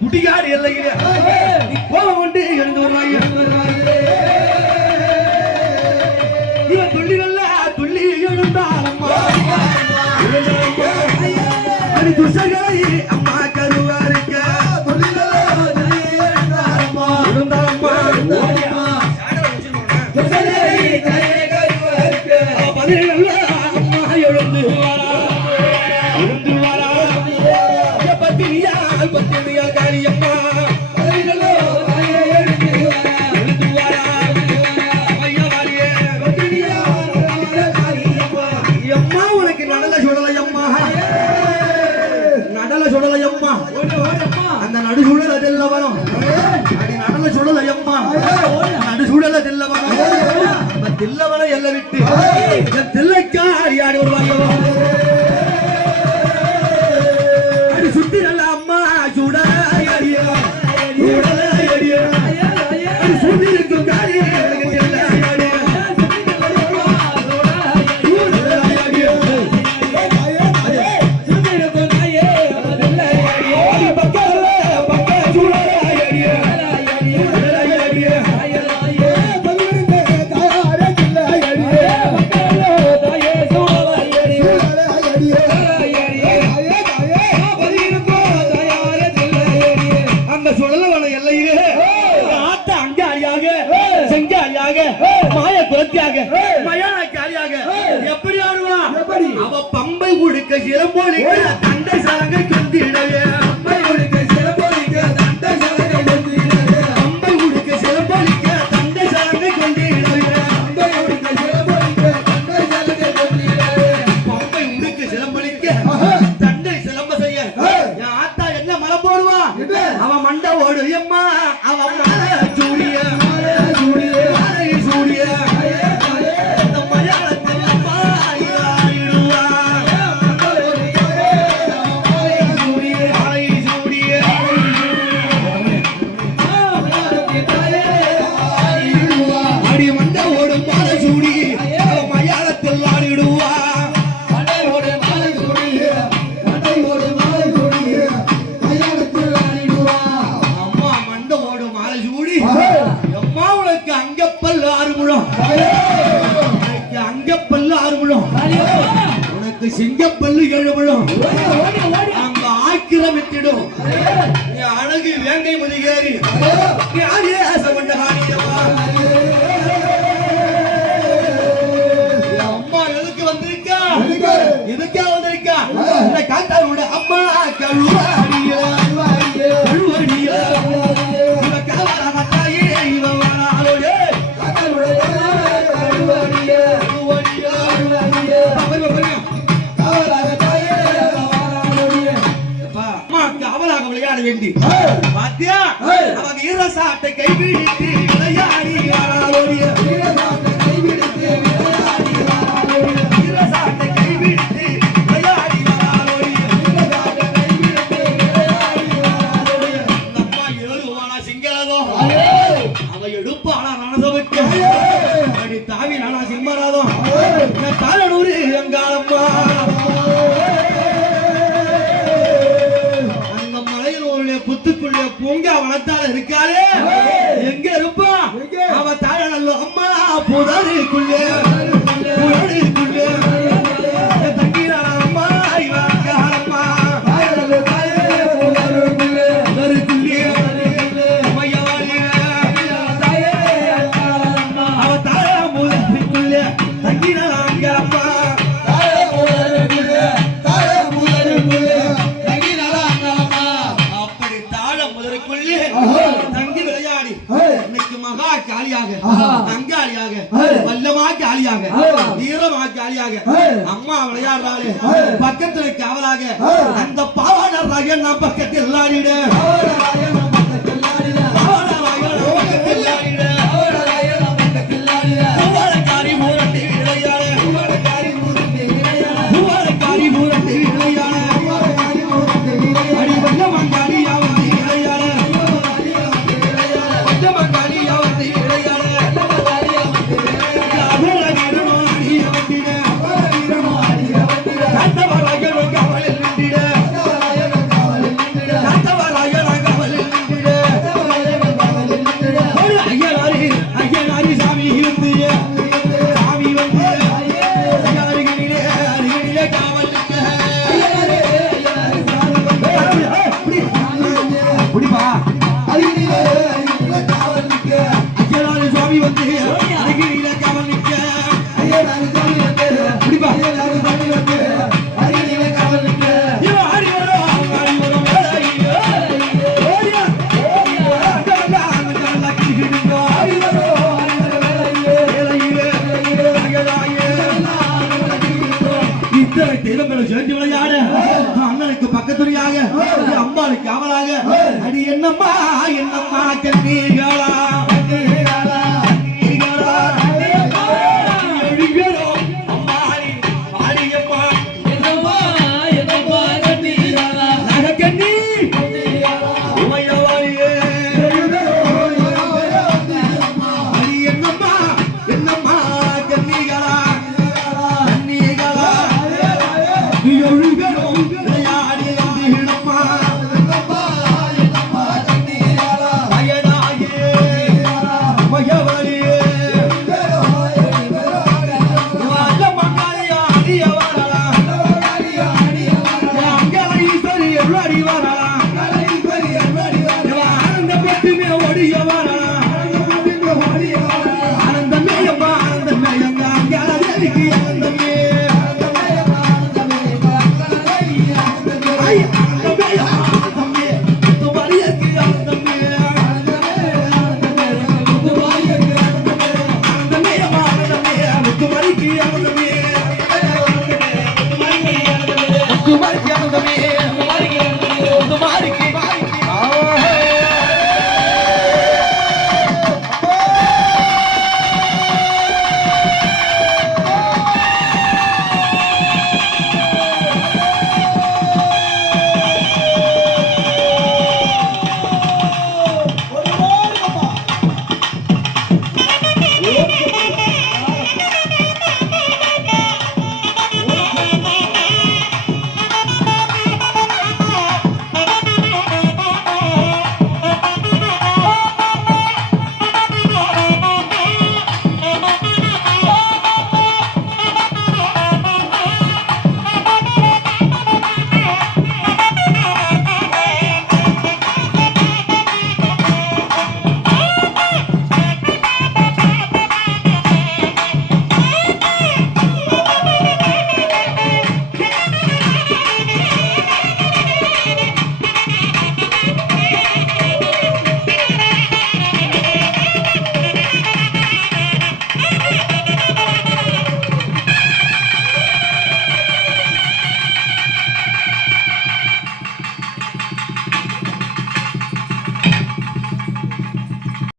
குடிகாரி இல்லையே நீ கோபம் கொண்டு எழுந்து வருவாய் இவன் துள்ளி நல்ல துள்ளி எழுந்தாரம்மா துஷகளை அம்மா கருவாருக்க அந்த நடு சூழல தெல்ல வரும் நடல சூழல அம்மா நடு சூழல தெல்ல வரும் தில்லவன எல்ல விட்டு தில்லைக்காரி ஆடி வருவாங்க அடி சுத்தி நல்ல அம்மா சூடாடிய சூடாடிய அடி சுத்தி இருக்கும் காரி எப்படி ஆடுவா அவ பம்பை உடுக்க சிலம்போலிக்க தண்டை சலங்கை கொண்டிடவே பம்பை உடுக்க சிலம்போலிக்க தண்டை சலங்கை கொண்டிடவே பம்பை உடுக்க சிலம்போலிக்க தண்டை சலங்கை கொண்டிடவே பம்பை உடுக்க சிலம்போலிக்க தண்டை சலங்கை கொண்டிடவே பம்பை உடுக்க சிலம்போலிக்க தண்டை சிலம்ப செய்ய என் ஆத்தா என்ன மலை போடுவா அவ மண்டை ஓடு அம்மா அவ சூடிய சூடிய உனக்கு சிங்கப்பல்லு 7 விழும் அங்க ஆக்கிரமித்திடும் அழகு வேங்கை முதிகேறி அம்மா எதுக்கு வந்திருக்கா எதுக்கா வந்திருக்கா காத்தாரோட அம்மா கழுவாடிய வேண்டி பாத்தியா அவங்க ஈரசாட்டை கைவிடித்து விளையாடி ஆளாலோடிய ஈரசாட்டை கைவிடித்து விளையாடி ஆளாலோடிய ஈரசாட்டை கைவிடித்து விளையாடி ஆளாலோடிய ஈரசாட்டை கைவிடித்து விளையாடி ஆளாலோடிய அம்மா எழுதுவானா சிங்களதோ அவ எடுப்பானா நனசவுக்கு அடி தாவி நானா சிம்மராதோ தாளனூரு எங்காளம்மா புத்துக்குள்ளே பூங்கா வனத்தால இருக்காளே எங்க இருப்பா அவ தாய நல்ல அம்மா புதருக்குள்ளே புதருக்குள்ளே தங்கினா அம்மா இவக்காரம்மா புதருக்குள்ளே அவ தாய புதருக்குள்ளே தங்கினா அங்க அம்மா தங்கி விளையாடி இன்னைக்கு மகா காளியாக அங்காளியாக வல்லமா காளியாக வீரமா காளியாக அம்மா விளையாடுறாளே பக்கத்துல காவலாக அந்த பாவாடராக நான் பக்கத்தில் விளையாடிட அண்ணனுக்கு பக்கத்துறையாக அம்பாளுக்கு அவளாக அடி என்னம்மா என்னம்மா கண்ணீர்களா ஆனந்த பெற்றுமே ஓடியவா